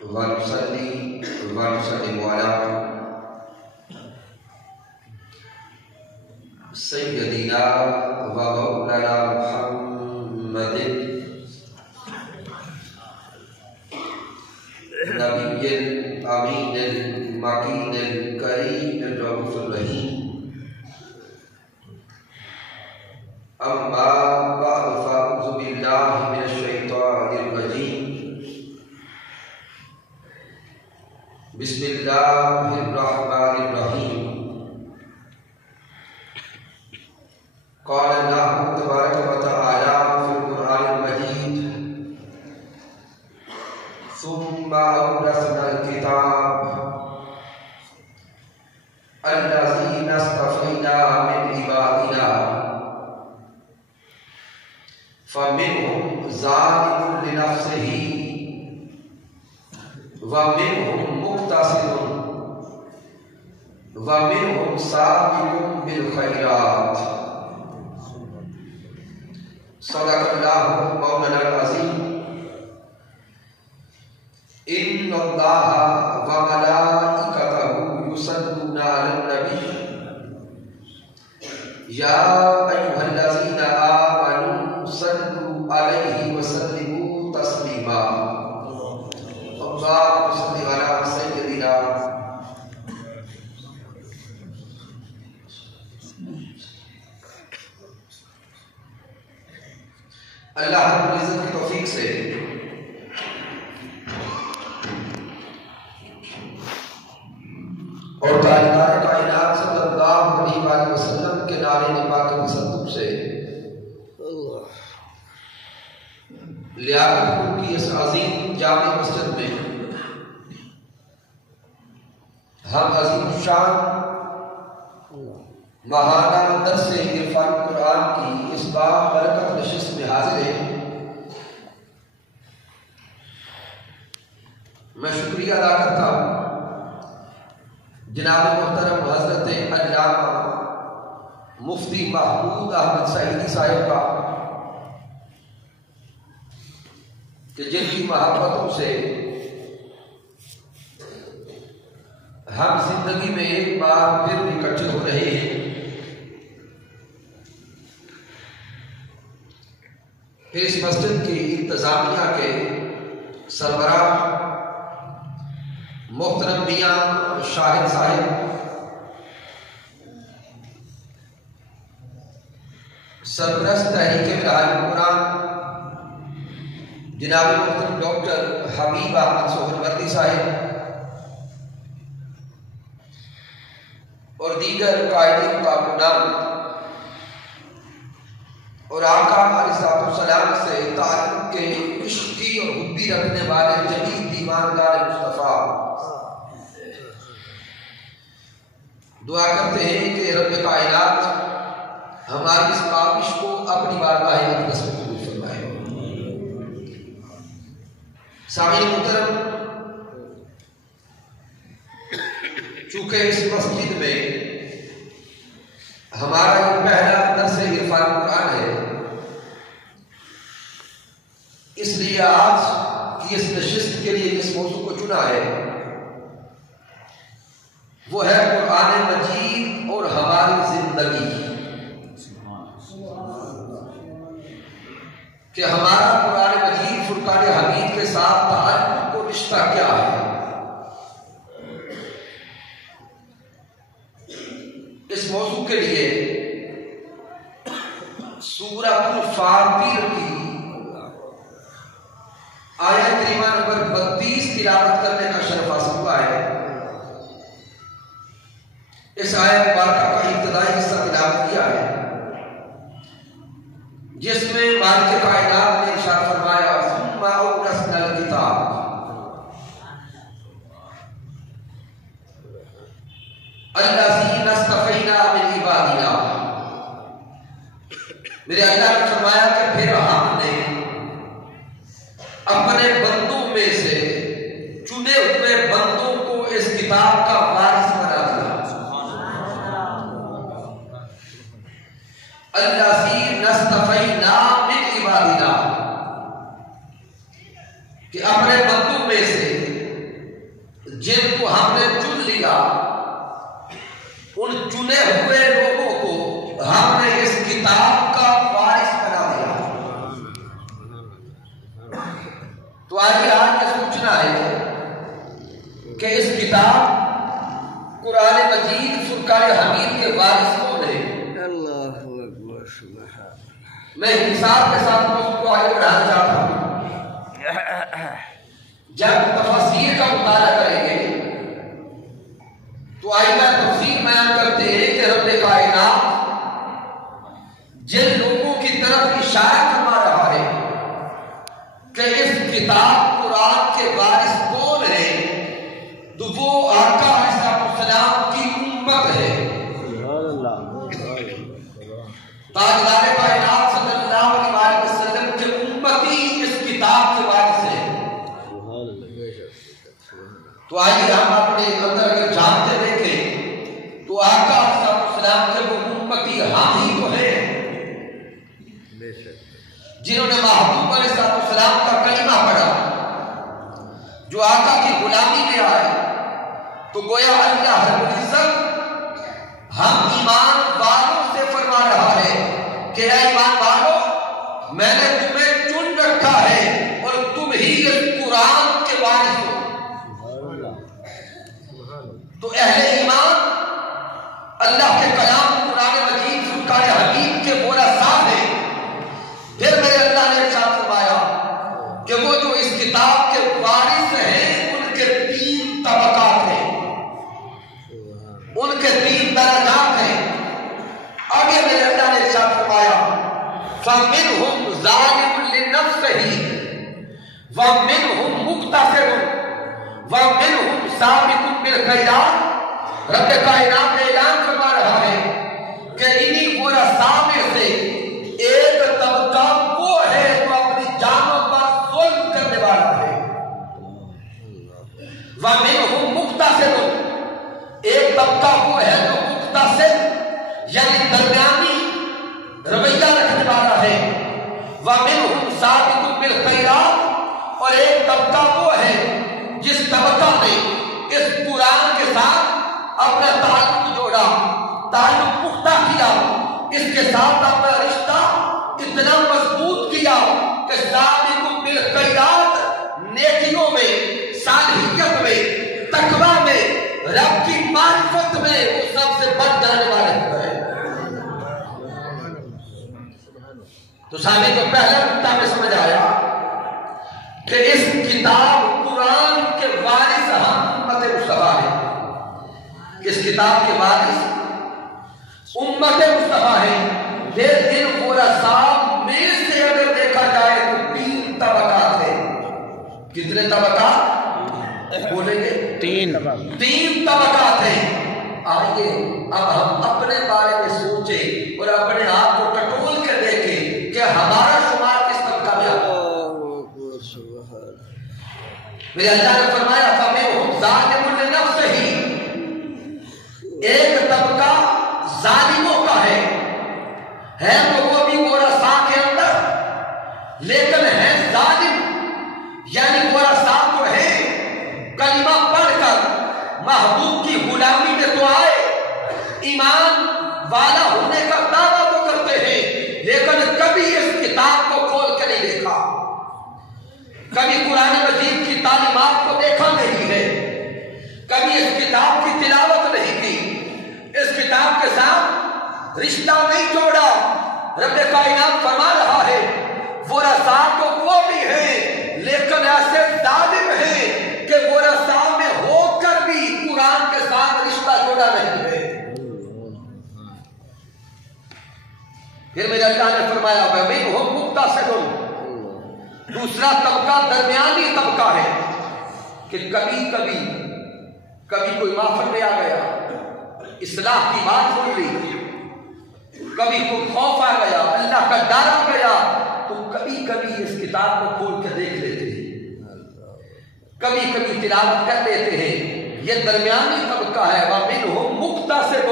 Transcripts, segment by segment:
ونصلي ونسلم على سيدنا ومولانا محمد نبي الأمين المكين الكريم الرؤوف الرحيم. أما بعد فأعوذ بالله من الشيطان الرجيم. بسم الله الرحمن الرحيم. قال الله تبارك وتعالى في القرآن المجيد: ثم أورثنا الكتاب الذين اصطفينا من عبادنا فمنهم ظالم لنفسه ومنهم مقتصد ومنهم سابق بالخيرات. صدق الله مولانا العظيم. إن الله وملائكته يصلون على النبي يا أيها الذين آمنوا صلوا عليه وسلموا تسليما. اللهم صل على سيدنا اللہ رب العزت کی توفیق سے اور تاجدار کائنات صلی اللہ علیہ وسلم کے نعرے پاک تصدق سے لیاقت پور کی اس عظیم جامع مسجد میں ہم عظیم الشان ماہانہ درس عرفان قرآن کی اس بابرکت نشست میں حاضر ہیں. میں شکریہ ادا کرتا ہوں جناب محترم حضرت علامہ مفتی محمود احمد سعیدی صاحب کا کہ جن کی محبتوں سے ہم زندگی میں ایک بار پھر اکٹھے ہو رہے ہیں. پھر اس مسجد کی انتظامیہ کے سربراہ محترم میاں شاہد صاحب، سرپرست تحریک ملال قرآن جناب محترم ڈاکٹر حبیب احمد سہروردی صاحب اور دیگر قائدین کارکنان اور آقا علیہ السلام سے تعلق کے عشقی اور حبی رکھنے والے جلیل دیوانگار مصطفیٰ، دعا کرتے ہیں کہ رب کائنات ہماری اس کاوش کو اپنی بارگاہ اقدس میں قبول فرمائے. سامعین محترم، چونکہ اس مسجد میں ہمارا یہ پہلا درس عرفان قرآن ہے، اس لیے آج کی اس نشست کے لیے جس موضوع کو چنا ہے وہ ہے قرآن مجید اور ہماری زندگی، کہ ہمارا قرآن مجید فرقان حمید کے ساتھ تعلق و رشتہ کیا ہے. اس موضوع کے لیے سورۃ الفاتر کی آیت کریمہ نمبر 32 تلاوت کرنے کا شرف حاصل ہوا ہے. اس آیت مبارکہ کا ابتدائی حصہ تلاوت کیا ہے جس میں مالک کائنات نے ارشاد فرمایا: ثم اورثنا الکتاب الذین اصطفینا من عبادنا. میرے اللہ نے فرمایا کہ پھر ہم نے اپنے بندوں میں سے چنے ہوئے بندوں کو اس کتاب کا وارث بنا دیا. الذین اصطفینا من عبادنا، کہ اپنے بندوں میں سے کیا ان چنے ہوئے لوگوں کو ہم نے اس کتاب کا وارث بنا دیا. تو آئیے آج یہ سوچنا ہے کہ اس کتاب قرآن مجید فرقان حمید کے وارث کون ہے؟ اللہ اکبر سبحان. میں مثال کے ساتھ موضوع کو آگے بڑھانا چاہتا ہوں. جب تفسیر کا مطالعہ کریں گے تو آئمہ تفسیر بیان کرتے ہیں کہ رب کائنات جن لوگوں کی طرف اشارہ فرما رہا ہے کہ اس کتاب قرآن کے وارث کون ہے تو وہ آقا علیہ السلام کی امت ہے. تاجدار کائنات صلی اللہ علیہ وسلم کے امتی اس کتاب کے وارث ہیں. تو آئیے ہم اپنے اندر اگر جانتے دیکھیں تو آقا علیہ السلام کے وہ امتی ہم ہی تو ہیں جنہوں نے محبوب علیہ السلام کا کلمہ پڑھا, جو آقا کی غلامی میں آئے. تو گویا اللہ رب العزت ہم ایمان والوں سے فرما رہا ہے کہ اے ایمان والوں میں نے تمہیں چن رکھا ہے اور تم ہی اس قرآن کے وارث ہو. تو اہل ایمان اللہ کے کلام قرآن مجید فرقان حمید کے ورثاء ہیں. پھر میرے اللہ نے ارشاد فرمایا کہ وہ جو اس کتاب کے وارث ہیں ان کے 3 طبقات ہیں, ان کے 3 درجات ہیں. آگے میرے اللہ نے ارشاد فرمایا فَمِنْهُمْ ظَالِمٌ لِنَفْسِهِ وَمِنْهُمْ مُقْتَصِدٌ وَمِنْهُمْ سَابِقٌ بِالْخَيْرَاتِ. رب کائنات نے اعلان فرما رہا ہے کہ انہی ورثاء میں سے ایک طبقہ وہ ہے جو اپنی جانوں پر ظلم کرنے والا ہے. وَمِنْهُمْ مُقْتَصِدٌ, ایک طبقہ وہ ہے جو مقتصد یعنی درمیانی رویہ رکھنے والا ہے. وَمِنْهُمْ سَابِقٌ بِالْخَيْرَاتِ, اور ایک طبقہ وہ ہے جس طبقہ نے اس قرآن کے ساتھ اپنا تعلق جوڑا, تعلق پختہ کیا, اس کے ساتھ اپنا رشتہ اتنا مضبوط کیا کہ سابقٌ بالخیرات, نیکیوں میں, صالحیت میں, تقویٰ میں, رب کی معرفت میں وہ سب سے بڑھ جانے والے ہوئے. تو سامنے کو پہلا نقطہ میں سمجھ آیا کہ اس کتاب قرآن کے وارث ہم امت مصطفیٰ ہیں. اس کتاب کے وارث امت مصطفیٰ ہیں. پھر ان ورثاء میں سے اگر دیکھا جائے تو 3 طبقات ہیں. کتنے طبقات بولیں گے؟ 3 طبقات ہیں. آئیے اب ہم اپنے بارے میں سوچیں اور اپنے آپ کو ٹٹول کر دیکھیں کہ ہمارا شمار کس طبقہ میں آتا ہے. میرے اللہ نے فرمایا فَمِنْهُمْ ظَالِمٌ لِنَفْسِهِ, ایک طبقہ ظالموں کا ہے تو وہ بھی ورثاء کے اندر, لیکن ہے ظالم یعنی ورثاء تو ہے, کلمہ پڑھ کر محبوب کی غلامی میں تو آئے, ایمان والا ہونے کا دعویٰ تو کرتے ہیں, لیکن کبھی اس کتاب کو کھول کے نہیں دیکھا, کبھی قرآن مجید کی تعلیمات کو دیکھا نہیں ہے, کبھی اس کتاب کی تلاوت نہیں کی, اس کتاب کے ساتھ رشتہ نہیں جوڑا. رب کائنات فرما رہا ہے ورثاء تو وہ بھی ہیں لیکن ایسے ظالم ہیں کہ ورثاء میں ہو کر بھی قرآن کے ساتھ رشتہ جوڑا نہیں ہے. پھر میرے اللہ نے فرمایا وَمِنْهُمْ مُقْتَصِدٌ, دوسرا طبقہ درمیانی طبقہ ہے کہ کبھی کوئی محفل میں آ گیا, اصلاح کی بات سن لی, کبھی کوئی خوف آ گیا, اللہ کا ڈر آ گیا, تو کبھی اس کتاب کو کھول کے دیکھ لیتے ہیں, کبھی تلاوت کر لیتے ہیں. یہ درمیانی طبقہ ہے. وَمِنْهُمْ مُقْتَصِدٌ,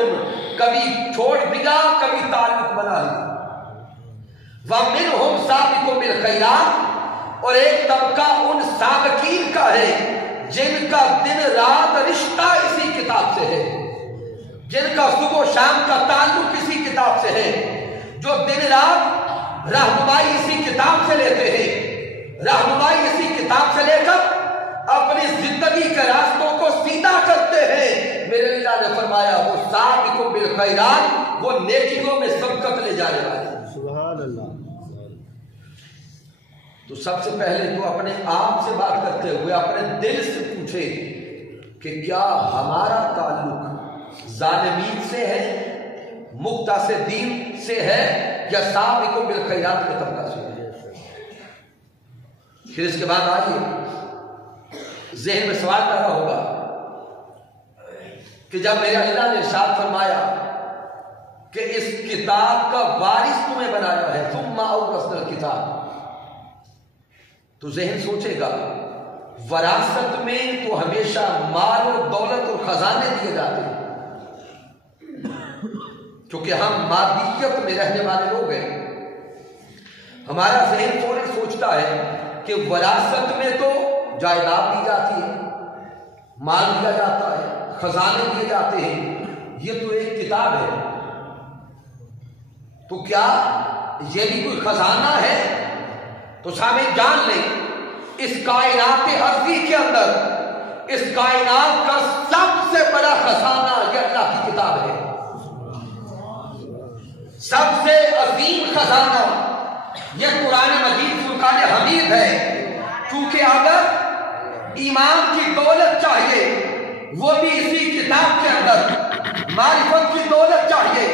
کبھی چھوڑ دیا, کبھی تعلق بنا لیا. وَمِنْهُمْ سَابِقٌ بِالْخَيْرَاتِ, اور ایک طبقہ ان سابقین کا ہے جن کا دن رات رشتہ اسی کتاب سے ہے، جن کا صبح و شام کا تعلق اسی کتاب سے ہے، جو دن رات رہنمائی اسی کتاب سے لیتے ہیں، رہنمائی اسی کتاب سے لے کر اپنی زندگی کے راستوں کو سیدھا کرتے ہیں، میرے اللہ نے فرمایا وہ سابقون بالخیرات، وہ نیکیوں میں سبقت لے جانے والے۔ سبحان اللہ۔ تو سب سے پہلے تو اپنے آپ سے بات کرتے ہوئے اپنے دل سے پوچھے کہ کیا ہمارا تعلق ظالمین سے ہے، مقتصدین سے ہے، یا سابقون بالخیرات کے طبقہ سے ہے؟ پھر اس کے بعد آئیے ذہن میں سوال پیدا ہوگا کہ جب میرے اللہ نے ارشاد فرمایا کہ اس کتاب کا وارث تمہیں بنایا ہے، ثم اورثنا الکتاب، تو ذہن سوچے گا وراثت میں تو ہمیشہ مال اور دولت اور خزانے دیے جاتے ہیں، کیونکہ ہم مادیت میں رہنے والے لوگ ہیں۔ ہمارا ذہن فوراً سوچتا ہے کہ وراثت میں تو جائیداد دی جاتی ہے، مال دیا جاتا ہے، خزانے دیے جاتے ہیں، یہ تو ایک کتاب ہے، تو کیا یہ بھی کوئی خزانہ ہے؟ تو سامنے جان لیں اس کائنات ارضی کے اندر اس کائنات کا سب سے بڑا خزانہ یہ اللہ کی کتاب ہے، سب سے عظیم خزانہ یہ قرآن مجید فرقان حمید ہے، کیونکہ اگر ایمان کی دولت چاہیے وہ بھی اسی کتاب کے اندر، معرفت کی دولت چاہیے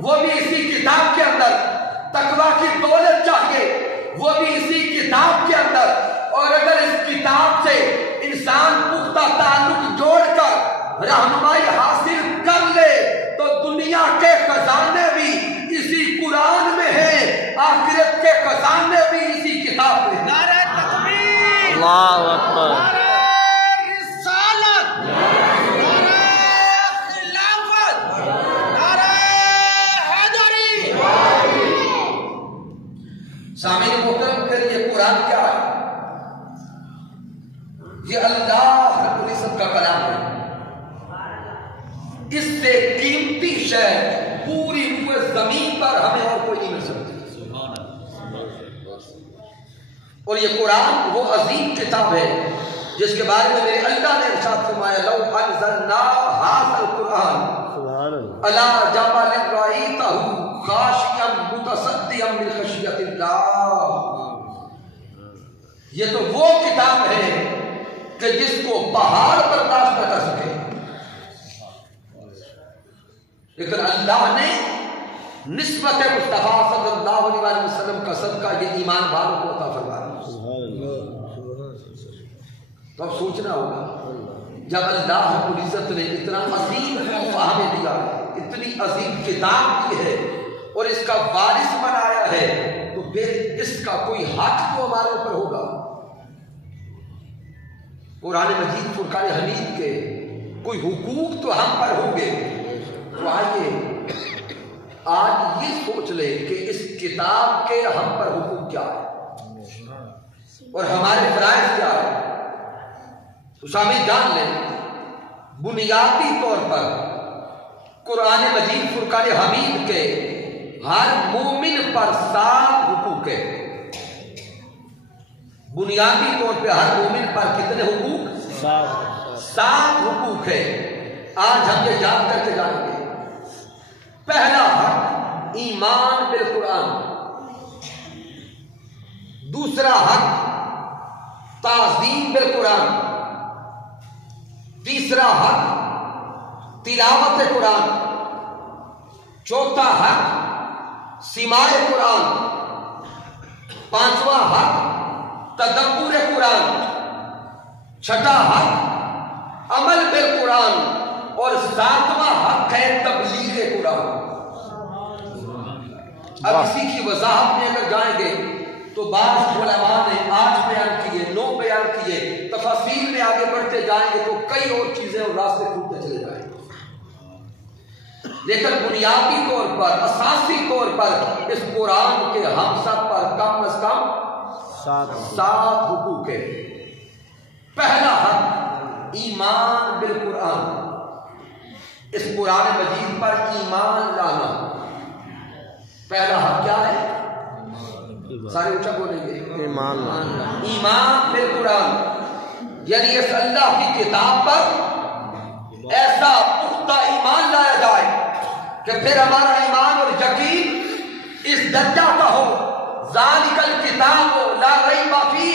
وہ بھی اسی کتاب کے اندر، تقویٰ کی دولت چاہیے وہ بھی اسی کتاب کے اندر، اور اگر اس کتاب سے انسان پختہ تعلق جوڑ کر رہنمائی حاصل کر لے تو دنیا کے خزانے بھی اسی قرآن میں ہیں، آخرت کے خزانے بھی اسی کتاب میں ہیں۔ نعرہ تکبیر، اللہ اکبر، نعرہ رسالت، نعرہ خلافت، نعرہ حیدری۔ سامعین محترم، پھر یہ قرآن کیا ہے؟ یہ اللہ رب العزت کا کلام ہے، اس سے قیمتی شے پوری روئے زمین پر ہمیں اور کوئی نہیں مل سکتی، اور یہ قرآن وہ عظیم کتاب ہے جس کے بارے میں میرے اللہ نے ارشاد فرمایا لو انزلنا ھذا القرآن علی جبل رأیتہ خاشعا متصدعا من خشیۃ اللہ، یہ تو وہ کتاب ہے کہ جس کو پہاڑ برداشت نہ کر سکے، لیکن اللہ نے نسبت مصطفیٰ صلی اللہ علیہ وسلم کا صدقہ یہ ایمان والوں کو عطا فرمایا۔ تو اب سوچنا ہوگا جب اللہ رب العزت نے اتنا عظیم تحفہ ہمیں دیا، اتنی عظیم کتاب کی ہے اور اس کا وارث بنایا ہے، تو پھر اس کا کوئی حق تو ہمارے اوپر ہوگا۔ قرآن مجید فرقان حمید کے کوئی حقوق تو ہم پر ہوں گے، تو آئیے آج یہ سوچ لیں کہ اس کتاب کے ہم پر حقوق کیا ہے اور ہمارے فرائض کیا ہے۔ تو سامعین جان لیں بنیادی طور پر قرآن مجید فرقان حمید کے ہر مومن پر 7 حقوق ہے، بنیادی طور پہ ہر مومن پر کتنے حقوق؟ 7 حقوق ہے۔ آج ہم یہ یاد کر کے جائیں گے۔ پہلا حق ایمان بالقرآن، دوسرا حق تعظیم بالقرآن، تیسرا حق تلاوت قرآن، چوتھا حق سماع قرآن، پانچواں حق تدبر قرآن، چھٹا حق عمل بالقرآن، اور 7واں حق ہے تبلیغ قرآن۔ اب اسی کی وضاحت میں اگر جائیں گے تو بعض علماء نے 8 بیان کیے، 9 بیان کیے، تفاصیل میں آگے بڑھتے جائیں گے تو کئی اور چیزیں اور راستے کھلتے چلے جائیں گے، لیکن بنیادی طور پر اساسی طور پر اس قرآن کے ہم سب پر کم از کم 7 حقوق ہے۔ پہلا حق ایمان بالقرآن، اس قرآن مجید پر ایمان لانا۔ پہلا حق کیا ہے؟ سارے اونچا بولیں گے، ایمان لانا۔ ایمان بالقرآن، یعنی اس اللہ کی کتاب پر ایسا پختہ ایمان لایا جائے کہ پھر ہمارا ایمان اور یقین اس درجہ کا ہو، ذالک الکتاب لا ریب فیہ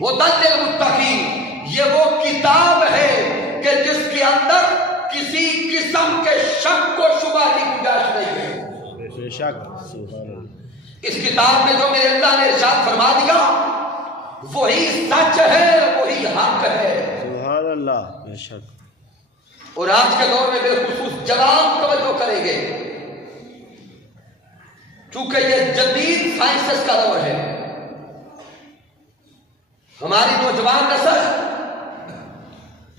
ھدی للمتقین، یہ وہ کتاب ہے کہ جس کے اندر کسی قسم کے شک و شبہ کی گنجائش نہیں ہے۔ بے شک، سبحان اللہ۔ اس کتاب میں جو میرے اللہ نے ارشاد فرما دیا وہی سچ ہے، وہی حق ہے۔ سبحان اللہ، بے شک۔ اور آج کے دور میں بالخصوص جوان توجہ کریں گے، چونکہ یہ جدید سائنسز کا دور ہے۔ ہماری نوجوان نسل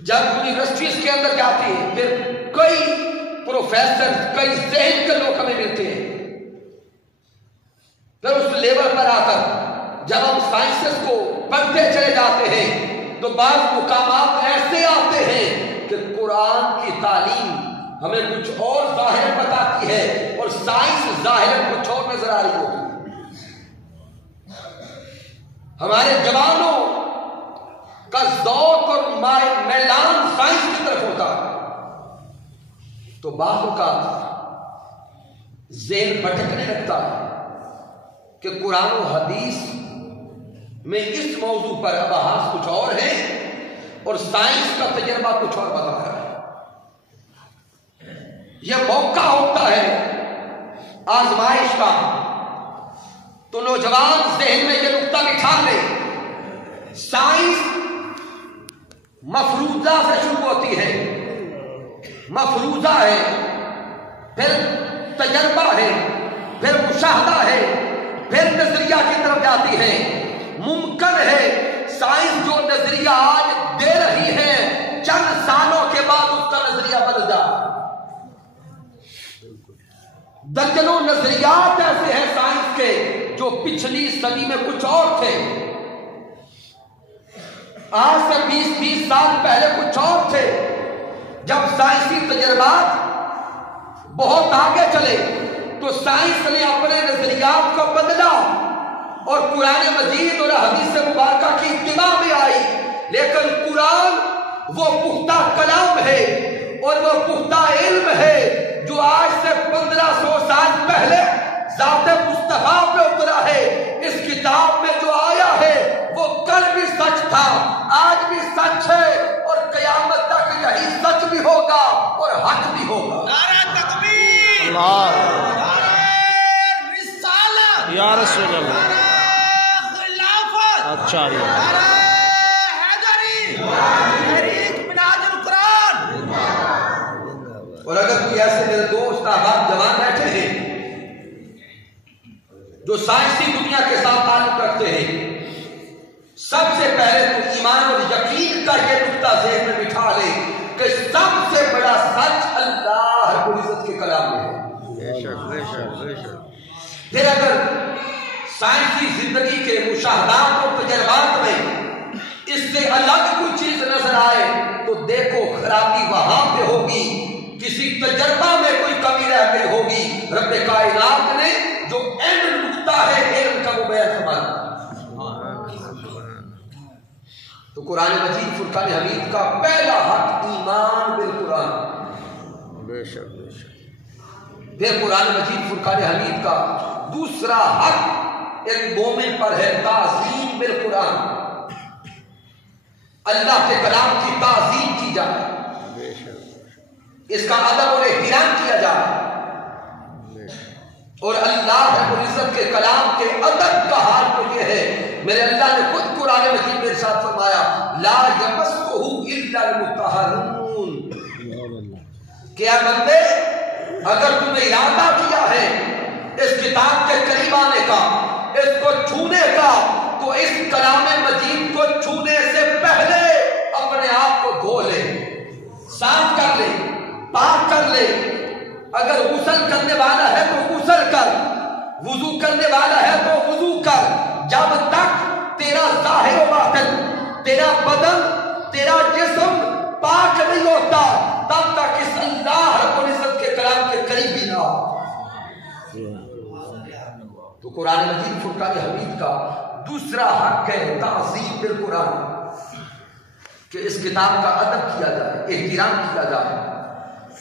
جب یونیورسٹیز کے اندر جاتی ہے، پھر کئی پروفیسر، کئی ذہن کے لوگ ہمیں ملتے ہیں، پھر اس لیول پر آ کر جب ہم سائنسز کو پڑھتے چلے جاتے ہیں تو بعض مقامات ایسے آتے ہیں کہ قرآن کی تعلیم ہمیں کچھ اور ظاہر بتاتی ہے اور سائنس ظاہر کچھ اور نظر آ رہی ہوتی ہے۔ ہمارے جوانوں کا ذوق اور میلان سائنس کی طرف ہوتا ہے تو بعض اوقات ذہن بھٹکنے لگتا ہے کہ قرآن و حدیث میں اس موضوع پر ابحاث کچھ اور ہے اور سائنس کا تجربہ کچھ اور بتا رہا ہے۔ یہ موقع ہوتا ہے آزمائش کا، تو نوجوان ذہن میں یہ نقطہ بٹھا لے، سائنس مفروضہ سے شروع ہوتی ہے، مفروضہ ہے، پھر تجربہ ہے، پھر مشاہدہ ہے، پھر نظریہ کی طرف جاتی ہے۔ ممکن ہے سائنس جو نظریہ آج دے رہی ہے چند سالوں کے بعد اس کا نظریہ بدل جائے۔ درجنوں نظریات ایسے ہیں سائنس کے جو پچھلی صدی میں کچھ اور تھے، آج سے 20 سال پہلے کچھ اور تھے۔ جب سائنسی تجربات بہت آگے چلے تو سائنس نے اپنے نظریات کو بدلا اور قرآن مجید اور حدیث مبارکہ کی اتباع میں آئی، لیکن قرآن وہ پختہ کلام ہے اور وہ پختہ علم ہے جو آج سے 1500 سال پہلے ذات مصطفیٰ پہ اترا ہے۔ اس کتاب میں جو آیا ہے وہ کل بھی سچ تھا، آج بھی سچ ہے اور قیامت تک یہی سچ بھی ہوگا اور حق بھی ہوگا۔ نعرہ تکبیر، اللہ، نعرہ رسالت، یا رسول اللہ، نعرہ خلافت، اچھا اللہ، نعرہ حیدری، تحریک منہاج القرآن۔ اور اگر کوئی ایسے میرے دوست احباب جوان بیٹھے ہیں جو سائنسی دنیا کے ساتھ تعلق رکھتے ہیں، سب سے پہلے تو ایمان اور یقین کا یہ نقطہ ذہن میں بٹھا لے کہ سب سے بڑا سچ اللہ رب العزت کے کلام میں ہے۔ بے شک، بے شک، بے شک۔ پھر اگر سائنسی زندگی کے مشاہدات اور تجربات میں اس سے الگ کوئی چیز نظر آئے تو دیکھو خرابی وہاں پہ ہوگی، کسی تجربہ میں کوئی کمی رہ گئی ہوگی۔ رب کائنات نے جو اینڈ نقطہ ہے علم کا وہ بیان فرمایا۔ تو قرآن مجید فرقان حمید کا پہلا حق ایمان بالقرآن، بے شک، بے شک۔ پھر قرآن مجید فرقان حمید کا دوسرا حق ایک مومن پر ہے تعظیم بالقرآن، اللہ کے کلام کی تعظیم کی جائے، بے شک، اس کا ادب اور احترام کیا جائے، بے شک۔ اور اللہ رب العزت کے کلام کے ادب کا حال تو یہ ہے، میرے اللہ نے خود قرآن مجید میں ارشاد فرمایا لا یمسہ الا المطہرون، کہ اے بندے اگر تم نے ارادہ کیا ہے اس کتاب کے قریب آنے کا، اس کو چھونے کا، تو اس کلام مجید کو چھونے سے پہلے اپنے آپ کو دھو لے، صاف کر لے، پاک کر لے۔ اگر غسل کرنے والا ہے تو غسل کر، وضو کرنے والا ہے تو وضو کر، جب تک تیرا ظاہر و باطن، تیرا بدن تیرا جسم پاک نہیں ہوتا تب تک اس اللہ رب العزت کے کلام کے قریب بھی نہ ہو۔ تو قرآن مجید فرقان حمید کا دوسرا حق ہے تعظیم بالقرآن، کہ اس کتاب کا ادب کیا جائے، احترام کیا جائے۔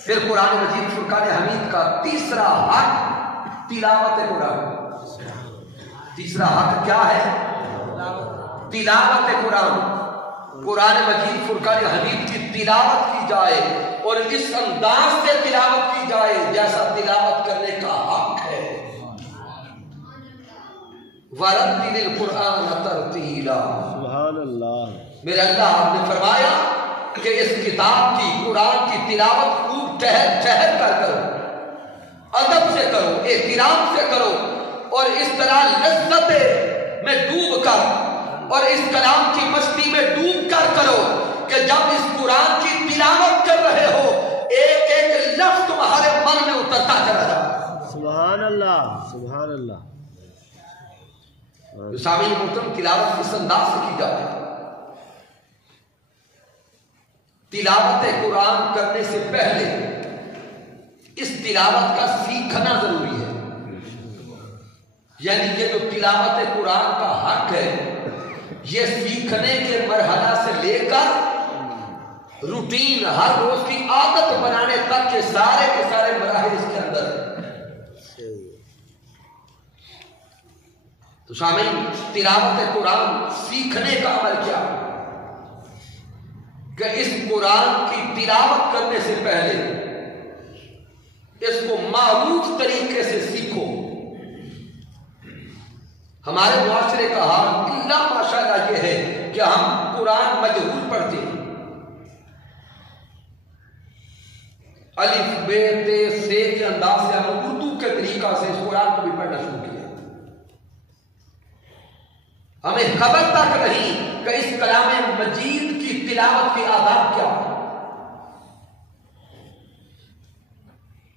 پھر قرآن مجید فرقان حمید کا تیسرا حق تلاوت قرآن۔ تیسرا حق کیا ہے؟ تلاوت قرآن۔ قرآن مجید فرقان حمید کی تلاوت کی جائے اور اس انداز سے تلاوت کی جائے جیسا تلاوت کرنے کا حق ہے۔ وَرَتِّلِ الْقُرْآنَ تَرْتِيلًا۔ سبحان اللہ۔ میرے اللہ نے فرمایا کہ اس کتاب کی، قرآن کی تلاوت خوب ٹہر کر کرو، ادب سے کرو، احترام سے کرو، اور اس طرح لذت میں ڈوب کر اور اس کلام کی مستی میں ڈوب کر کرو کہ جب اس قرآن کی تلاوت کر رہے ہو ایک ایک لفظ تمہارے من میں اترتا چلا جائے۔ سبحان اللہ، سبحان اللہ۔ سامعین محترم، تلاوت کس انداز سے کی جائے؟ تلاوت قرآن کرنے سے پہلے اس تلاوت کا سیکھنا ضروری ہے، یعنی یہ جو تلاوت قرآن کا حق ہے یہ سیکھنے کے مرحلہ سے لے کر روٹین ہر روز کی عادت بنانے تک کے سارے مراحل اس کے اندر ہیں۔ تو سامعین، تلاوت قرآن سیکھنے کا عمل کیا کہ اس قرآن کی تلاوت کرنے سے پہلے اس کو معروف طریقے سے سیکھو۔ ہمارے معاشرے کا حال اللہ ماشاءاللہ یہ ہے کہ ہم قرآن مجہول پڑھتے ہیں، الف بے تے سے کے انداز سے ہم اردو کے طریقہ سے اس قرآن کو بھی پڑھنا شروع کیا۔ ہمیں خبر تک نہیں کہ اس کلام مجید کی تلاوت کے آداب کیا ہیں،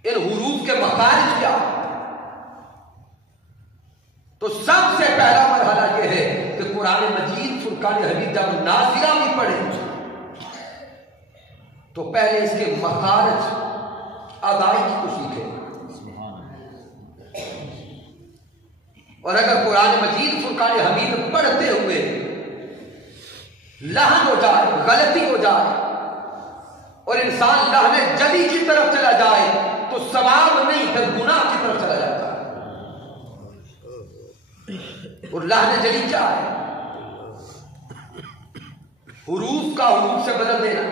ان حروف کے مخارج کیا ہیں۔ تو سب سے پہلا مرحلہ یہ ہے کہ قرآن مجید فرقان حمید جب نازلہ بھی پڑھے تو پہلے اس کے مخارج ادائیگی کو سیکھے، اور اگر قرآن مجید فرقان حمید پڑھتے ہوئے لحن ہو جائے، غلطی ہو جائے اور انسان لحن جلی کی طرف چلا جائے تو ثواب نہیں پھر گناہ کی طرف چلا جاتا ہے۔ اور لحن جلی کیا ہے؟ حروف کا حروف سے بدل دینا۔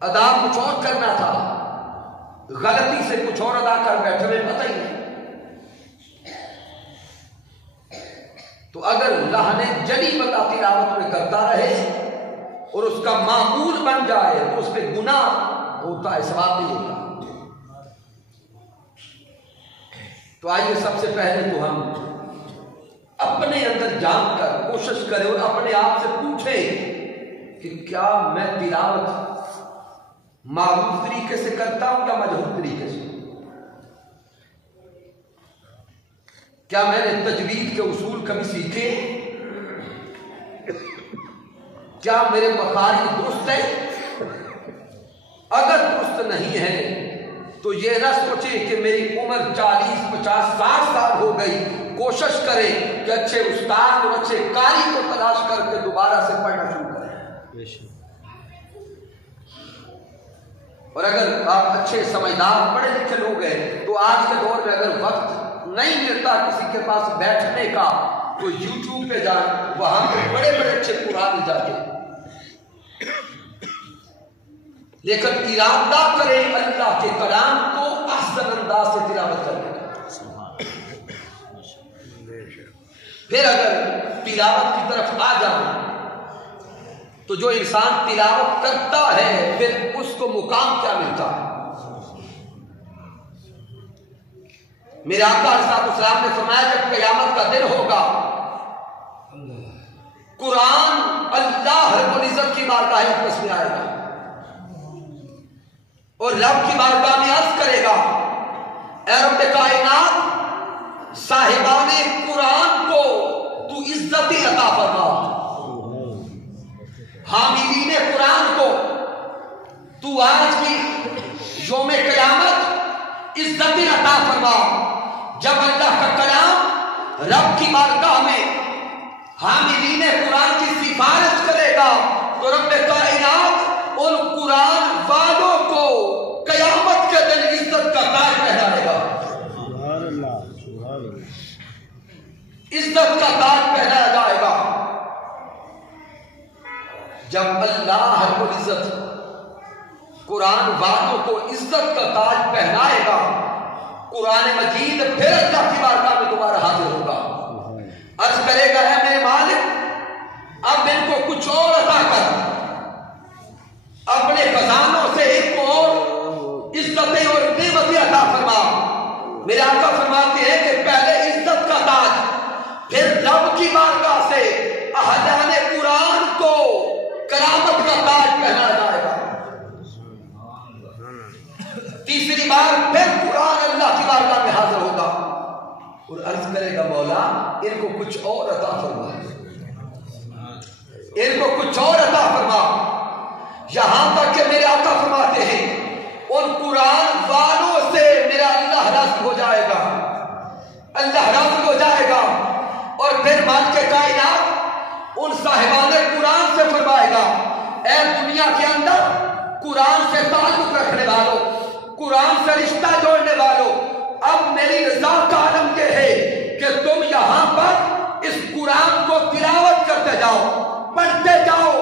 ادا کچھ اور کرنا تھا، غلطی سے کچھ اور ادا کر بیٹھے، میں پتہ ہی نہیں۔ تو اگر لحن جلی بندہ تلاوت میں کرتا رہے اور اس کا معمول بن جائے تو اس پہ گناہ ہوتا ہے، ثواب نہیں ہوتا۔ تو آئیے سب سے پہلے تو ہم اپنے اندر جان کر کوشش کریں اور اپنے آپ سے پوچھیں کہ کیا میں تلاوت معروف طریقے سے کرتا ہوں یا مجہول طریقے سے؟ کیا میں نے تجوید کے اصول کبھی سیکھے؟ کیا میرے مخارج درست ہیں؟ اگر درست نہیں ہے تو یہ نہ سوچیں کہ میری عمر 40 50 60 سال ہو گئی، کوشش کریں کہ اچھے استاد اور اچھے قاری کو تلاش کر کے دوبارہ سے پڑھنا شروع کریں۔ اور اگر آپ اچھے سمجھدار پڑھے لکھے لوگ ہیں تو آج کے دور میں اگر وقت نہیں ملتا کسی کے پاس بیٹھنے کا تو یوٹیوب پہ جائیں، وہاں پہ بڑے بڑے اچھے قرآن مل جاتے ہیں۔ لیکن ارادہ کریں اللہ کے کلام کو احسن انداز سے تلاوت کرنے کا۔ پھر اگر تلاوت کی طرف آ جائیں تو جو انسان تلاوت کرتا ہے پھر اس کو مقام کیا ملتا ہے؟ میرے آقا علیہ السلام نے فرمایا جب قیامت کا دن ہوگا قرآن اللہ رب العزت کی بارگاہ اقدس میں آئے گا اور رب کی بارگاہ میں عرض کرے گا، اے رب کائنات، صاحبان قرآن کو تو عطا فرما. حاملین قرآن کو تو آج کی یوم قیامت عزت عطا فرما. جب اللہ کا کلام رب کی بارگاہ میں حاملین قرآن کی سفارش کرے گا تو رب کائنات ان قرآن والوں کو قیامت کے دن عزت کا تاج پہنائے گا. سبحان اللہ سبحان اللہ. عزت کا تاج پہنایا جائے گا. جب اللہ رب العزت قرآن والوں کو عزت کا تاج پہنائے گا قرآن مجید پھر اللہ کی بارگاہ میں دوبارہ حاضر ہوگا. عرض کرے گا ہے میرے مالک اب ان کو کچھ اور عطا کر. اپنے خزانوں سے ایک کو اور عزتیں اور نعمتیں عطا فرما. میرے آقا فرماتے ہیں کہ پہلے عزت کا تاج پھر رب کی بارگاہ سے اہلِ قرآن کو کرامت کا تاج پہنا جائے گا. تیسری بار پھر قرآن اللہ کی بارگاہ میں حاضر ہوگا اور عرض کرے گا مولا ان کو کچھ اور عطا فرما. ان کو کچھ اور عطا فرما. یہاں تک کہ میرے آقا فرماتے ہیں ان قرآن والوں سے میرا اللہ راضی ہو جائے گا. اللہ راضی ہو جائے گا اور پھر مالک کائنات ان صاحبان قرآن سے فرمائے گا اے دنیا کے اندر قرآن سے تعلق رکھنے والوں قرآن سے رشتہ جوڑنے والوں اب میری رضا کا عالم یہ ہے کہ تم یہاں پر اس قرآن کو تلاوت کرتے جاؤ پڑھتے جاؤ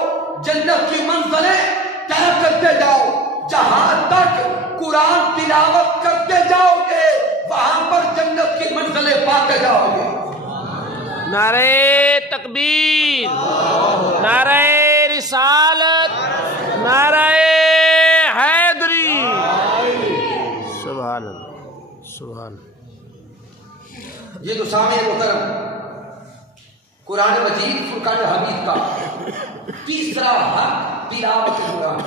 جنت کی منزلیں طے کرتے جاؤ. جہاں تک قرآن تلاوت کرتے جاؤ گے وہاں پر جنت کی منزلیں پاتے جاؤ گے. نعرہ تکبیر نعرہ رسالت نعرہ حیدری. سبحان اللہ سبحان اللہ. یہ تو سامع محترم قرآن مجید فرقان حمید کا تیسرا حق تلاوت قرآن.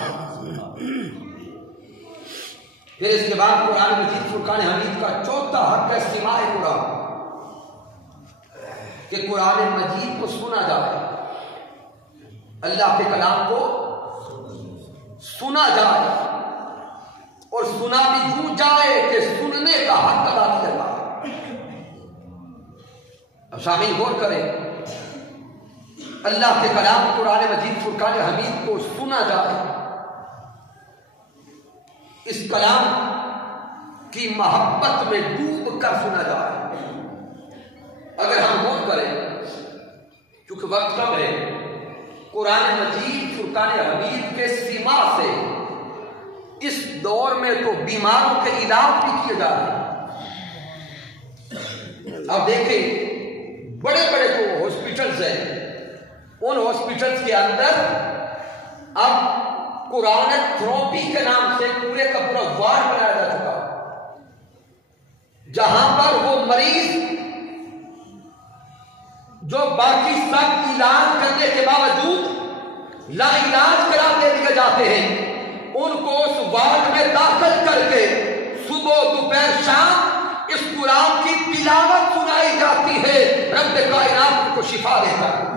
پھر اس کے بعد قرآن مجید فرقان حمید کا چوتھا حق ہے سماع قرآن کہ قرآن مجید کو سنا جائے اللہ کے کلام کو سنا جائے اور سنا بھی یوں جائے کہ سننے کا حق ادا کیا جائے. اب شامل غور کریں اللہ کے کلام قرآن مجید فرقان حمید کو سنا جائے اس کلام کی محبت میں ڈوب کر سنا جائے. اگر ہم غور کریں کیونکہ وقت کم ہے قرآن مجید فرقان حمید کے سما سے اس دور میں تو بیماروں کے علاج بھی کیے جا رہے ہیں. اب دیکھیں بڑے بڑے جو ہاسپٹلز ہیں ان ہاسپٹلز کے اندر اب قرآن تھراپی کے نام سے پورے کا پورا وارڈ بنایا جا چکا جہاں پر وہ مریض جو باقی سب علاج کرنے کے باوجود لا علاج قرار دے دیے جاتے ہیں ان کو اس وارڈ میں داخل کر کے صبح دوپہر شام اس قرآن کی تلاوت سنائی جاتی ہے. رب کائنات ان کو شفا دیتا ہے.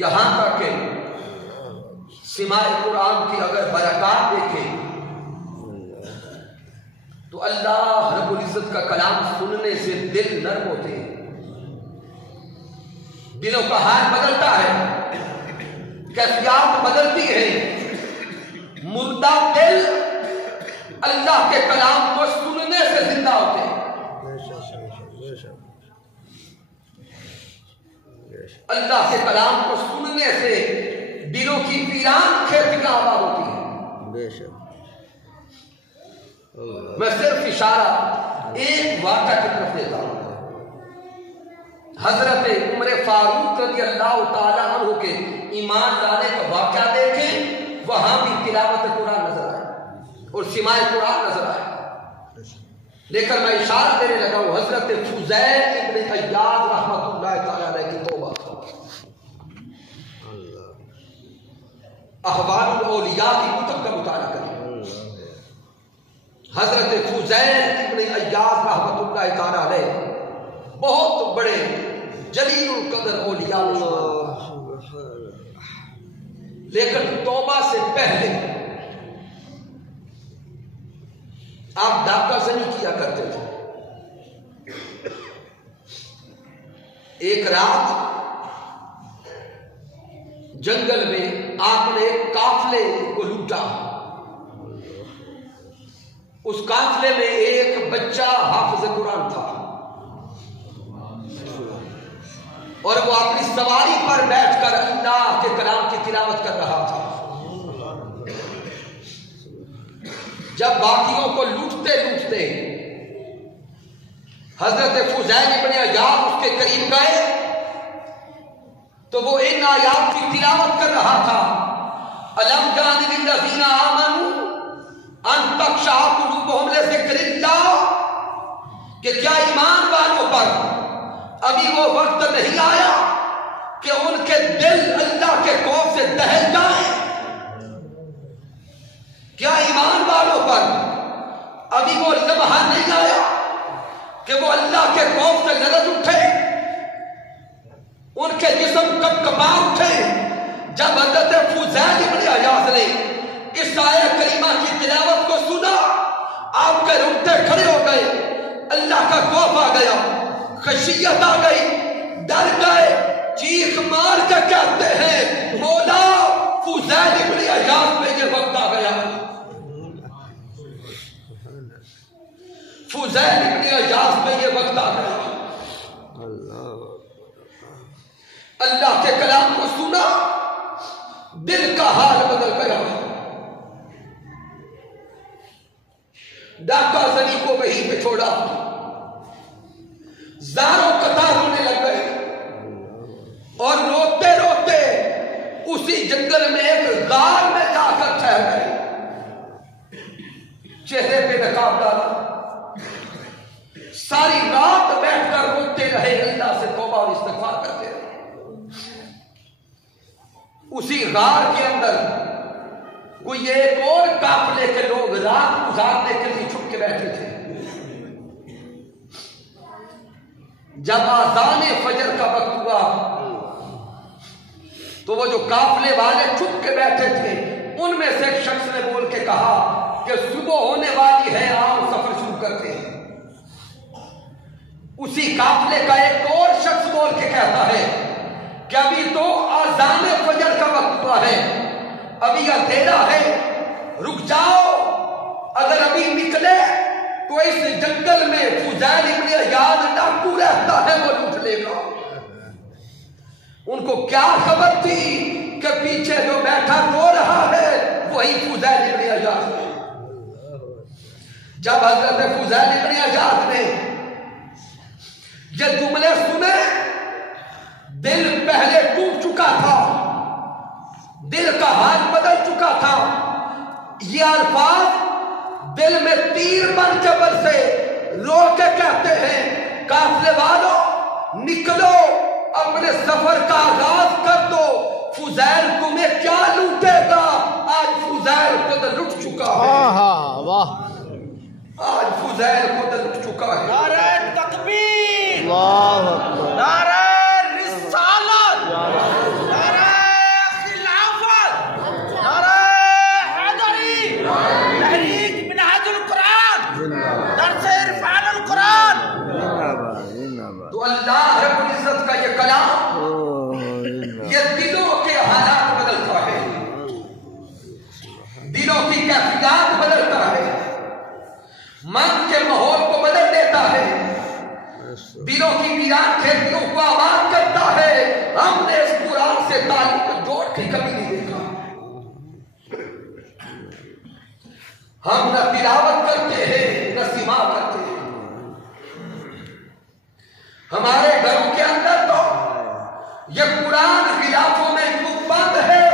یہاں تک کہ سماع قرآن کی اگر برکات دیکھیں تو اللہ رب العزت کا کلام سننے سے دل نرم ہوتے ہیں دلوں کا حال بدلتا ہے کیفیات بدلتی ہے. مردہ دل اللہ کے کلام کو سننے سے زندہ ہوتے ہیں. اللہ کے کلام کو سننے سے دلوں کی ویران کھیتیاں آباد ہوتی ہیں. میں صرف اشارہ ایک واقعہ کی طرف دیتا ہوں. حضرت عمر فاروق رضی اللہ تعالیٰ عنہ کے ایمان لانے کا واقعہ دیکھیں وہاں بھی تلاوت قرآن نظر آئے اور سماع قرآن نظر آئے. لیکن میں اشارہ دینے لگا ہوں حضرت فضیل ابن عیاض رحمۃ اللہ تعالیٰ علیہ کی توبہ احوال الاولیاء کی کتب کا مطالعہ کریں. حضرت فضیل ابن عیاض رحمۃ اللہ تعالیٰ علیہ جلیل القدر اولیاء اللہ. لیکن توبہ سے پہلے آپ ڈاکہ زنی کیا کرتے تھے. ایک رات جنگل میں آپ نے ایک قافلے کو لوٹا. اس قافلے میں ایک بچہ حافظ قرآن تھا اور وہ اپنی سواری پر بیٹھ کر اللہ کے کلام کی تلاوت کر رہا تھا. جب باقیوں کو لوٹتے لوٹتے حضرت فضیل ابن عیاض اس کے قریب گئے تو وہ ان آیات کی تلاوت کر رہا تھا. الم کان للذین آمنوا ان تخشع قلوبهم لذکر اللہ, کہ کیا ایمان والوں پر ابھی وہ وقت نہیں آیا کہ ان کے دل اللہ کے خوف سے دہل جائیں؟ کیا ایمان والوں پر ابھی وہ لمحہ نہیں آیا کہ وہ اللہ کے خوف سے لرز اٹھے, ان کے جسم کب کپا اٹھے؟ جب حضرت فضیل ابن عیاض نے اس آیت کریمہ کی تلاوت کو سنا, آپ کے رونگٹے کھڑے ہو گئے, اللہ کا خوف آ گیا, خشیت آ گئی, ڈر گئے, چیخ مار کے کہتے ہیں مولا فضیل ابن عیاض پہ یہ وقت آ گیا. فضیل ابن عیاض پہ یہ وقت آ گیا. اللہ کے کلام کو سنا, دل کا حال بدل گیا. ڈاکہ زنی کو وہیں پہ چھوڑا, زاروں قطار ہونے لگ گئے اور روتے روتے اسی جنگل میں ایک غار میں جا کر ٹھہر گئے. چہرے پہ نقاب ڈالا, ساری رات بیٹھ کر روتے رہے, اللہ سے توبہ اور استغفار کرتے رہے. اسی غار کے اندر کوئی ایک اور قافلے کے لوگ رات گزارنے کے لیے چھپ کے بیٹھے تھے. جب آذان فجر کا وقت ہوا تو وہ جو قافلے والے چھپ کے بیٹھے تھے ان میں سے ایک شخص نے بول کے کہا کہ صبح ہونے والی ہے, عام سفر شروع کرتے ہیں. اسی قافلے کا ایک اور شخص بول کے کہتا ہے کہ ابھی تو آذان فجر کا وقت ہوا ہے, ابھی اندھیرا ہے, رک جاؤ, اگر ابھی نکلے تو اس جنگل میں فضیل ابن عیاض ڈاکو رہتا ہے, وہ لوٹ لے گا. ان کو کیا خبر تھی کہ پیچھے جو بیٹھا رو رہا ہے وہی فضیل ابن عیاض ہے. جب حضرت فضیل ابن عیاض نے یہ جملے سنے, دل پہلے ٹوٹ چکا تھا, دل کا حال بدل چکا تھا. یہ الفاظ دل میں تیر بن کے برسے, رو کے کہتے ہیں قافلے والوں نکلو, اپنے سفر کا آغاز کر دو, فضیل تمہیں کیا لوٹے گا, آج فضیل خود لٹ چکا ہے. آج فضیل خود لٹ چکا ہے. نعرہ تکبیر, اللہ اکبر, نعرہ رسالت, نعرہ خلافت, نعرہ حیدری, تحریک منہاج القرآن, درس عرفان القرآن. تو اللہ رب العزت کا یہ کلام یہ دلوں کے حالات بدلتا ہے, دلوں کی کیفیات بدلتا ہے, من کے ماحول کو بدل دیتا ہے, دلوں کی ویران کھیتیوں کو آباد کرتا ہے. ہم نے اس قرآن سے تعلق جوڑ کے کبھی نہیں دیکھا. ہم نہ تلاوت کرتے ہیں نہ سماع کرتے ہیں. ہمارے گھروں کے اندر تو یہ قرآن غلافوں میں یوں بند ہے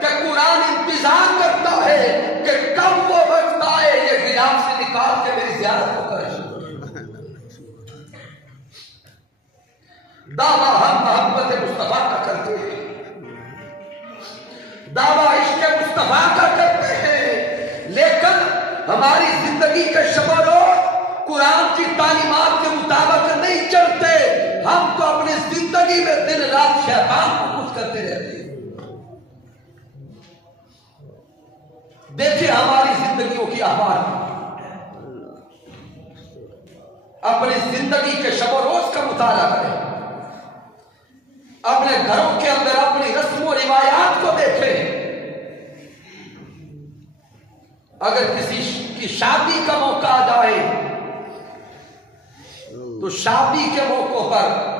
کہ قرآن انتظار کرتا ہے کہ کب وہ وقت آئے یہ غلاف سے نکال کے میری زیارت کو کرے. دعویٰ ہم محبت مصطفیٰ کا کرتے ہیں, دعویٰ عشق مصطفیٰ کا کرتے ہیں, لیکن ہماری زندگی کے شب و روز قرآن کی تعلیمات کے مطابق نہیں چلتے. ہم تو اپنے زندگی زندگی میں دن رات شیطان کو کچھ کرتے رہتے ہیں. دیکھیں ہماری زندگیوں کی احوال، اپنی زندگی کے شب و روز کا مطالعہ کریں، اپنے گھروں کے اندر اپنی رسم و روایات کو دیکھیں. اگر کسی کی شادی کا موقع آ جائے تو شادی کے موقع پر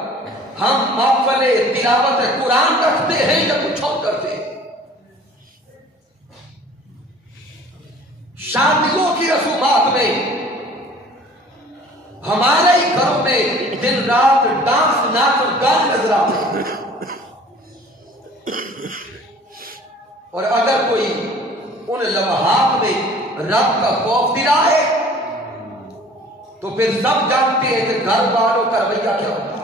ہم محفل تلاوت قرآن رکھتے ہیں یا کچھ اور کرتے ہیں. شادیوں کی رسومات میں ہمارے ہی گھروں میں دن رات ڈانس ناچ اور گانے نظر آتے ہیں. اور اگر کوئی ان لمحات میں رب کا خوف دلائے تو پھر سب جانتے ہیں کہ گھر والوں کا رویہ کیا ہوتا ہے.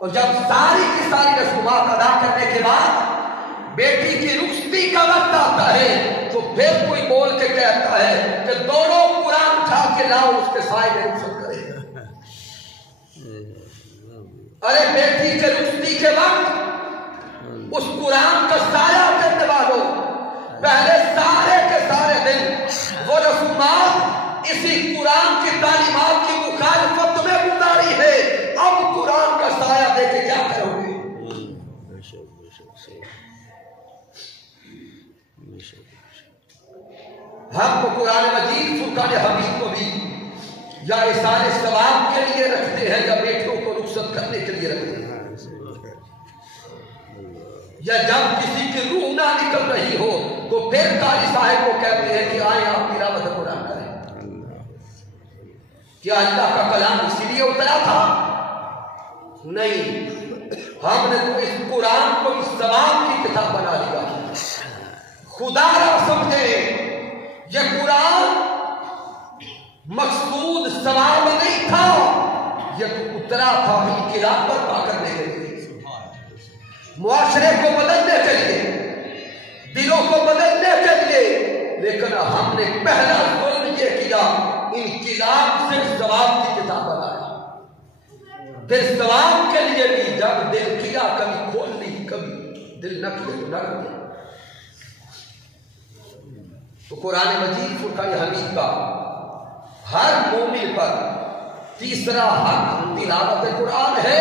اور جب ساری کی ساری رسومات ادا کرنے کے بعد بیٹی کی رخصتی کا وقت آتا ہے تو پھر کوئی بول کے کہتا ہے کہ دونوں قرآن اٹھا کے لاؤ اس کے سائے میں رخصت کرے. ارے بیٹی کے رخصتی کے وقت اس قرآن کا سایہ کرنے والوں پہلے سارے کے سارے دن وہ رسومات اسی قرآن کی تعلیمات کی مخالفت میں گزاری ہے. اب قرآن کا سایہ دے کے کیا کرو گے؟ ہم کو قرآن مجید فرقان حمید کو بھی یا احسان ثواب کے لیے رکھتے ہیں یا بیٹوں کو رخصت کرنے کے لیے رکھتے ہیں، یا جب کسی کی روح نہ نکل رہی ہو تو پھر قاری صاحب کو کہتے ہیں کہ آئیں آپ تلاوت قرآن کریں. کیا اللہ کا کلام اسی لیے اترا تھا؟ نہیں، ہم نے تو اس قرآن کو اس ثواب کی کتاب بنا لیا. خدا را سمجھے یہ قرآن مقصود ثواب نہیں تھا، یہ تو اترا تھا انقلاب برپا کرنے کے لیے، معاشرے کو بدلنے کے لیے، دلوں کو بدلنے کے لیے. لیکن ہم نے پہلا ظلم یہ کیا، انقلاب سے ثواب کی کتاب بنایا. پھر ثواب کے لیے بھی جب دل کیا کبھی کھول لی، کبھی دل نہ کیا تو نہ کیا. تو قرآن مجید فرقان حمید کا ہر مومن پر تیسرا حق تلاوت قرآن ہے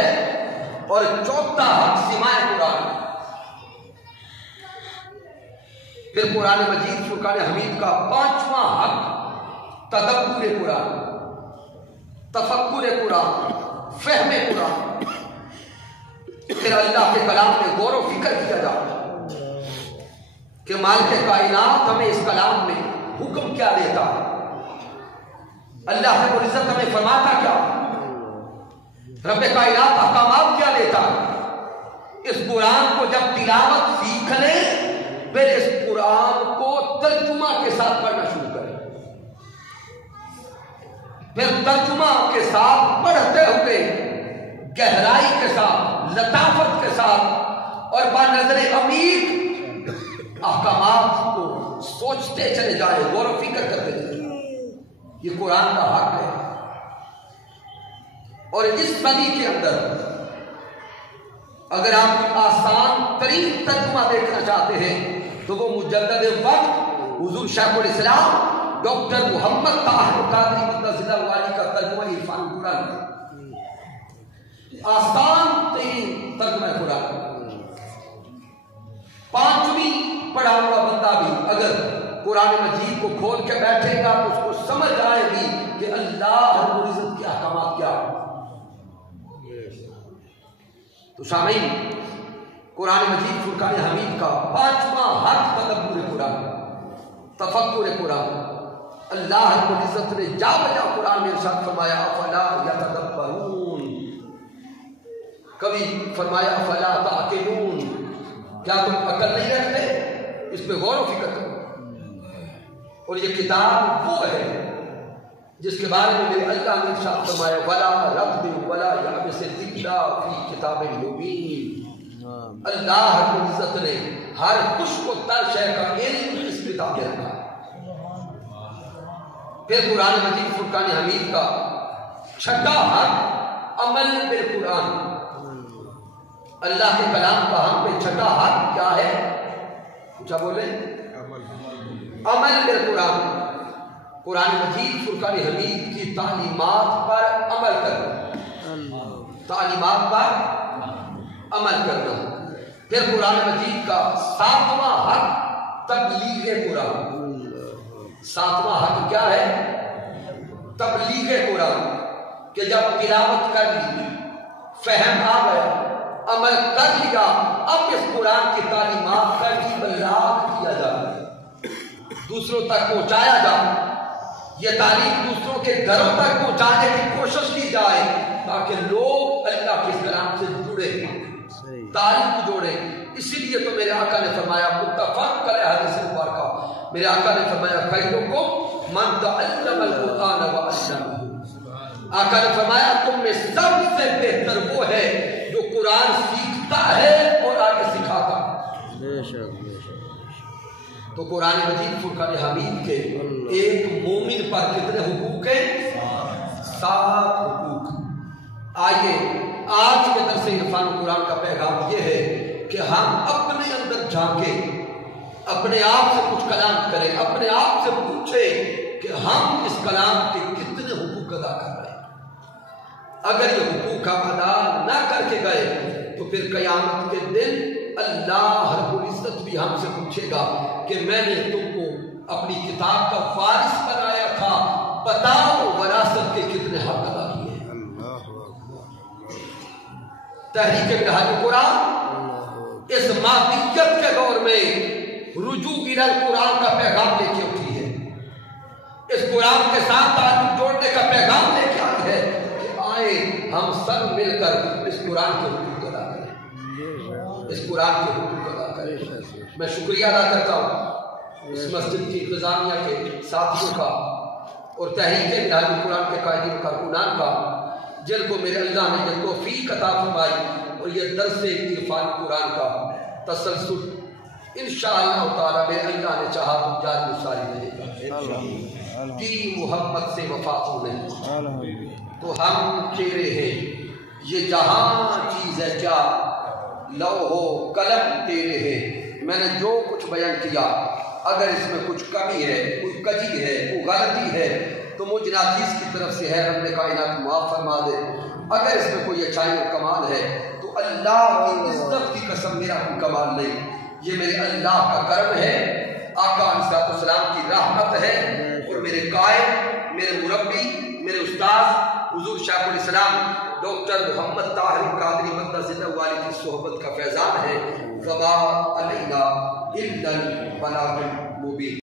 اور چوتھا حق سماع قرآن. پھر قرآن مجید فرقان حمید کا پانچواں حق تدبر قرآن، تفکر قرآن، فہم قرآن. پھر اللہ کے کلام میں غور و فکر کیا جائے کہ مالک کائنات ہمیں اس کلام میں حکم کیا دیتا ہے، اللہ رب العزت ہمیں فرماتا کیا، رب کائنات احکامات کیا دیتا ہے. اس قرآن کو جب تلاوت سیکھ لیں پھر اس قرآن کو ترجمہ کے ساتھ پڑھنا شروع کریں. پھر ترجمہ کے ساتھ پڑھتے ہوئے گہرائی کے ساتھ، لطافت کے ساتھ اور با نظر عمیق احکامات کو سوچتے چلے جائے، غور و فکر کرتے چلے جائے. یہ قرآن کا حق ہے. اور اس صدی کے اندر اگر آپ آسان ترین ترجمہ دیکھنا چاہتے ہیں تو وہ مجدد وقت حضور شیخ الاسلام ڈاکٹر محمد طاہر قادری مدثر الوالی کا ترجمہ عرفان قرآن ہے. آسان ترین ترجمہ قرآن. پانچویں پڑھا ہوا بندہ بھی اگر قرآن مجید کو کھول کے بیٹھے گا تو اس کو سمجھ آئے گی کہ اللہ رب العزت کے احکامات کیا ہیں. تو سامعین، قرآن مجید فرقان حمید کا پانچواں حق تدبر قرآن، تفکر قرآن. اللہ رب العزت نے جا بجا قرآن میں ارشاد فرمایا افلا یتدبرون، کبھی فرمایا افلا تعقلون، کیا تم عقل نہیں رکھتے؟ اس پہ غور و فکر کرو. اور یہ کتاب وہ ہے جس کے بارے میں میرے اللہ نے ارشاد فرمایا ولا رتب ولا یابس الا فی کتاب مبین. اللہ رب العزت نے ہر خشک و تر شے کا علم اس کتاب میں رکھا. پھر قرآن مجید فرقان حمید کا چھٹا حق عمل بالقرآن. اللہ کے کلام کا ہم پہ چھٹا حق کیا ہے؟ کیا بولے؟ عمل بالقرآن. قرآن مجید فرقان حمید کی تعلیمات پر عمل کرنا. تعلیمات پر عمل کرنا. پھر قرآن مجید کا 7واں حق تبلیغ قرآن. 7واں حق کیا ہے؟ تبلیغ قرآن. کہ جب تلاوت کر لی، فہم آ گیا، عمل کر لیا، اب اس قرآن کی تعلیمات کا ابلاغ کیا جائے، دوسروں تک پہنچایا جائے. یہ تعلیم دوسروں کے گھروں تک پہنچانے کی کوشش کی جائے تاکہ لوگ اللہ کے کلام سے جڑے، تعلق جوڑے. اسی لیے تو میرے آقا نے فرمایا، متفق کرے حدیث مبارکہ، میرے آقا نے فرمایا خیرکم من تعلم القرآن وعلمہ. آقا نے فرمایا تم میں سب سے بہتر وہ ہے جو قرآن سیکھتا ہے اور آگے سکھاتا ہے. تو قرآن مجید فرقان حمید کے ایک مومن پر کتنے حقوق ہیں؟ 7 حقوق. آئیے آج کے درس عرفان قرآن کا پیغام یہ ہے کہ ہم اپنے اندر جھانکیں، اپنے آپ سے کچھ کلام کریں، اپنے آپ سے پوچھیں کہ ہم اس کلام کے کتنے حقوق ادا کر رہے ہیں. اگر یہ حقوق کا ادا نہ کر کے گئے تو پھر قیامت کے دن اللہ رب العزت بھی ہم سے پوچھے گا کہ میں نے تم کو اپنی کتاب کا وارث بنایا تھا، بتاؤ وراثت کے کتنے حق ادا کیے. تحریک منہاج القرآن اس مادیت کے دور میں رجوع الی القرآن کا پیغام لے کے اٹھی ہے. اس قرآن کے ساتھ تعلق جوڑنے کا پیغام لے کے آئی ہے کہ آئے ہم سب مل کر اس قرآن کے حقوق ادا کریں، اس قرآن کے حقوق ادا کریں. میں شکریہ ادا کرتا ہوں اس مسجد کی انتظامیہ کے ساتھیوں کا اور تحریک منہاج القرآن کے قائدین و کارکنان کا، جن کو میرے اللہ نے یہ توفیق عطا فرمائی اور یہ درس عرفان قرآن کا تسلسل انشاءاللہ تعالی میرے اللہ نے چاہا تو جاری ساری رہے گا. دین محمد سے وفا ہونے تو ہم چہرے ہیں، یہ جہاں چیز ہے کیا لوح و قلم تیرے ہیں. میں نے جو کچھ بیان کیا اگر اس میں کچھ کمی ہے، کوئی کجی ہے، کوئی غلطی ہے تو مجھ ناچیز کی طرف سے ہے، رب کائنات معاف فرما دے. اگر اس میں کوئی اچھائی اور کمال ہے تو اللہ کی عزت کی قسم میرا کوئی کمال نہیں، یہ میرے اللہ کا کرم ہے، آقا علیہ السلام کی رحمت ہے اور میرے قائد، میرے مربی، میرے استاذ حضور شیخ الاسلام ڈاکٹر محمد طاہر قادری مدد زندہ والی کی صحبت کا فیضان ہے. وما علینا الا البلاغ المبین.